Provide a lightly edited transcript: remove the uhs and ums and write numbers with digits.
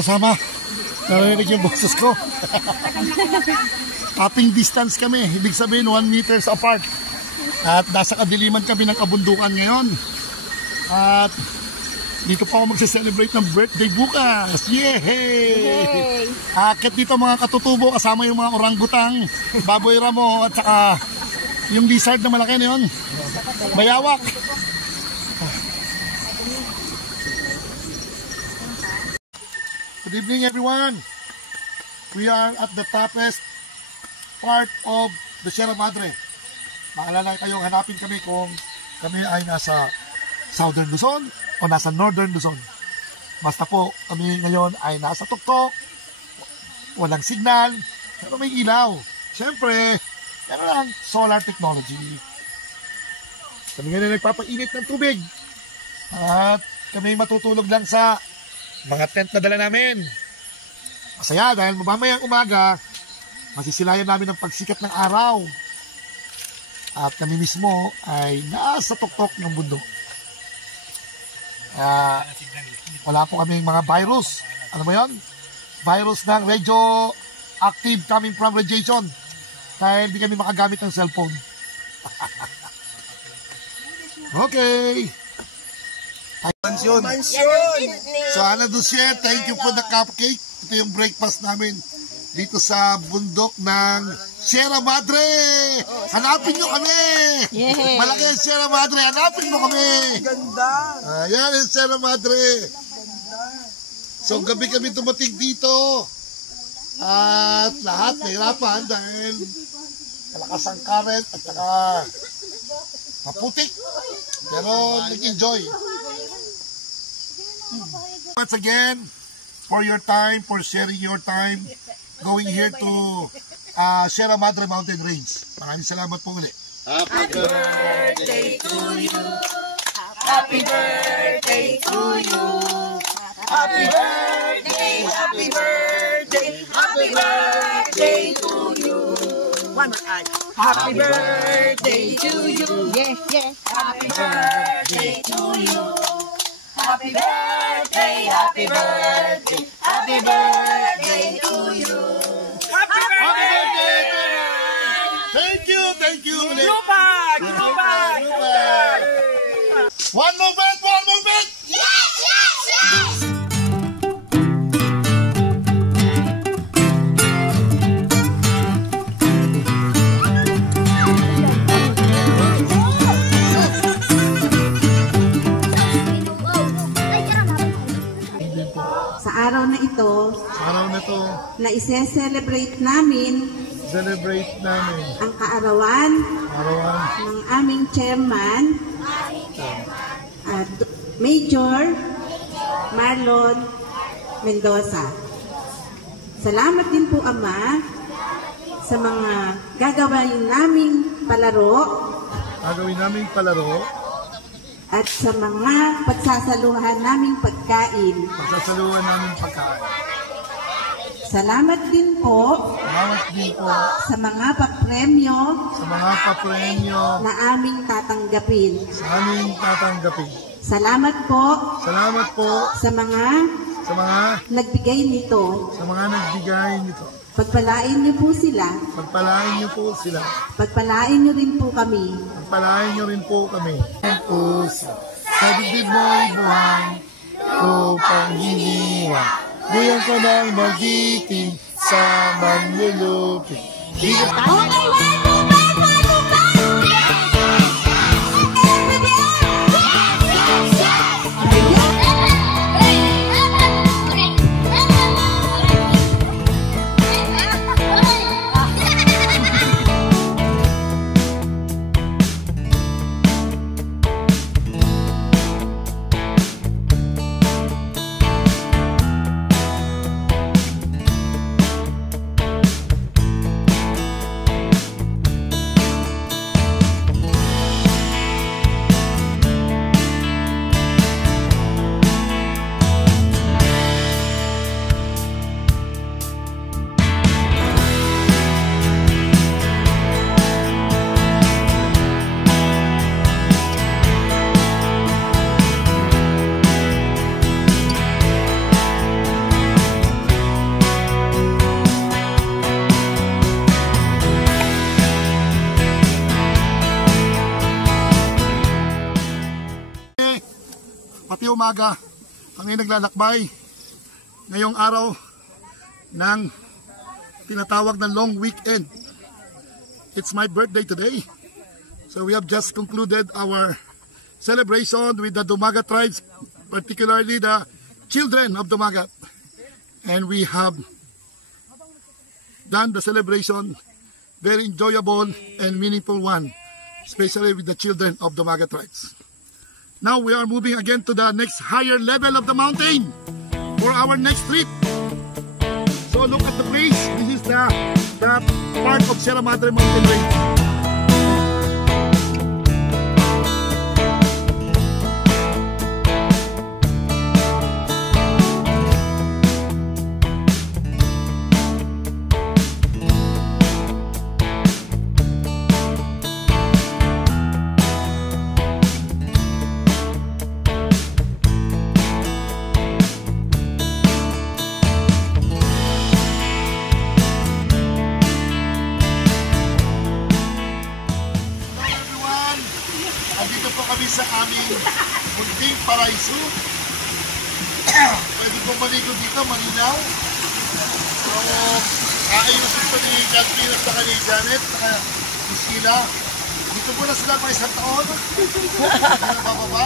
kasama. Narinig yung boses ko. Tapping distance kami. Ibig sabihin 1 meters apart. At nasa kadiliman kami ng kabundukan ngayon. At dito pa ako magse-celebrate ng birthday bukas. Yay! Akit dito mga katutubo, kasama yung mga orangutang, baboy ramo, at saka yung lizard na malaki na yun. Bayawak. Good evening everyone. We are at the toughest part of the Sierra Madre. Maalala kayong hanapin kami kung kami ay nasa Southern Luzon o nasa Northern Luzon. Basta po kami ngayon ay nasa tuktok, walang signal, pero may ilaw. Siyempre, meron lang solar technology. Kami ngayon nagpapainit ng tubig. At kami matutulog lang sa mga tent na dala namin. Masaya dahil mamayang umaga, masisilayan namin ang pagsikat ng araw. At kami mismo ay nasa tuktok ng bundok. Wala po kaming mga virus. Ano mo yun? Virus ng radioactive coming from radiation. Dahil hindi kami makagamit ng cellphone. Okay. Mansion. So Ana Dusier, thank you for the cupcake. Ito yung breakfast namin dito sa bundok ng Sierra Madre. Hanapin nyo kami. Malaki ang Sierra Madre. Hanapin mo kami. Ganda. Ayan ang Sierra Madre. So gabi kami tumating dito. At lahat nahirapan dahil malakas ang current at saka maputik. Pero nag-enjoy. Once again, for your time, for sharing your time, going here to Sierra Madre Mountain Range. Maraming salamat po ulit. Happy birthday to you. Happy birthday to you. Happy birthday, happy birthday, happy birthday to you. One more time. Happy birthday to you. Yeah, yeah. Happy birthday to you. Happy birthday, happy birthday, happy birthday to you. Happy birthday! Thank you, thank you. Lupag! One moment, one moment. Yes, yes, yes! Sa araw na ito, na ise-celebrate namin ang kaarawan ng aming chairman, Major Marlon Mendoza. Salamat din po, Ama, sa mga gagawin naming palaro at sa mga pagsasaluhan naming pagkain. Salamat din po sa mga papremyo na aming tatanggapin. Salamat po sa mga nagbigay nito. Pagpalain niyo po sila. Pagpalain niyo rin po kami. Sa dibdib mo'y buhay, upang hiniwa. Buyan ko ng magiting sa manlulupin. umaga, kami naglalakbay ngayong araw ng tinatawag na long weekend. It's my birthday today. So we have just concluded our celebration with the Dumagat tribes, particularly the children of Dumagat. And we have done the celebration, very enjoyable and meaningful one, especially with the children of Dumagat tribes. Now we are moving again to the next higher level of the mountain for our next trip. So look at the place. This is the part of Sierra Madre mountain range. Andito po kami sa aming munting paraiso. Pwede po maligo dito, malinaw. So, aayusin po ni John Pino at saka ni Janet, saka ni Sheila. Dito po na sila pa isang taon. Hindi na bababa.